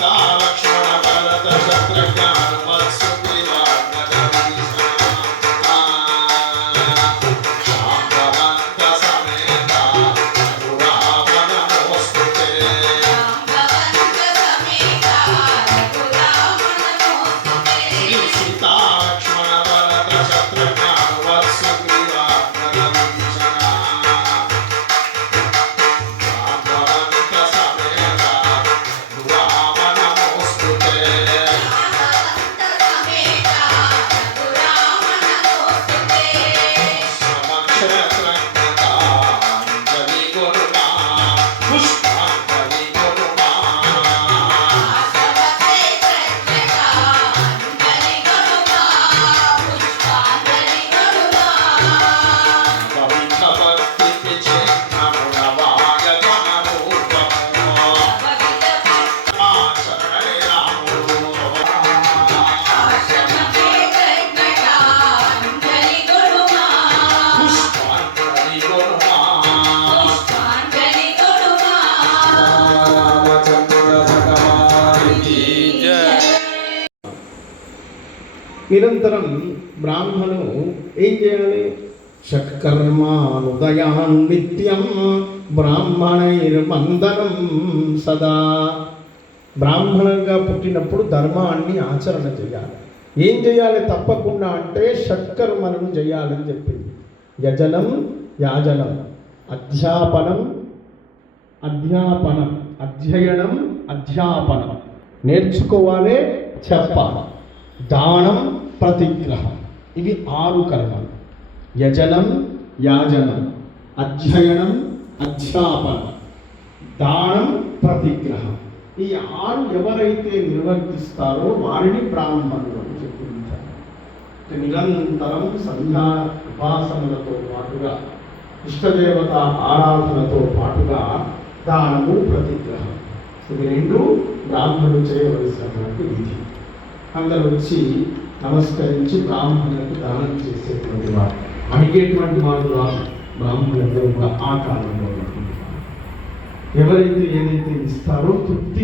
Sita Lakshmi. నిరంతరం బ్రాహ్మణు ఏం చేయాలి? షట్కర్మానుదయాన్ నిత్యం బ్రాహ్మణైర్మందనం సదా. బ్రాహ్మణంగా పుట్టినప్పుడు ధర్మాన్ని ఆచరణ చేయాలి. ఏం చేయాలి తప్పకుండా అంటే షట్కర్మలను చేయాలని చెప్పింది. యజనం యాజనం అధ్యాపనం అధ్యాపనం అధ్యయనం అధ్యాపనం. నేర్చుకోవాలి చెప్పాలి. దానం ప్రతిగ్రహం. ఇవి ఆరు కర్మలు. యజనం యాజనం అధ్యయనం అధ్యాపనం. దానం ప్రతిగ్రహం. ఈ ఆరు ఎవరైతే నిర్వర్తిస్తారో వారిని ప్రారంభంలో చెప్పించారు నిరంతరం సంధ్యా ఉపాసనలతో పాటుగా ఇష్టదేవత ఆరాధనతో పాటుగా దానము ప్రతిగ్రహం. ఇది రెండు బ్రాహ్మణుడు చేయవలసినటువంటి విధి. అందరూ వచ్చి నమస్కరించి బ్రాహ్మణులకు దానం చేసేటువంటి వారు. అడిగేటువంటి వారు రాదు బ్రాహ్మణులందరూ కూడా ఆ కాలంలో ఎవరైతే ఏదైతే ఇస్తారో తృప్తి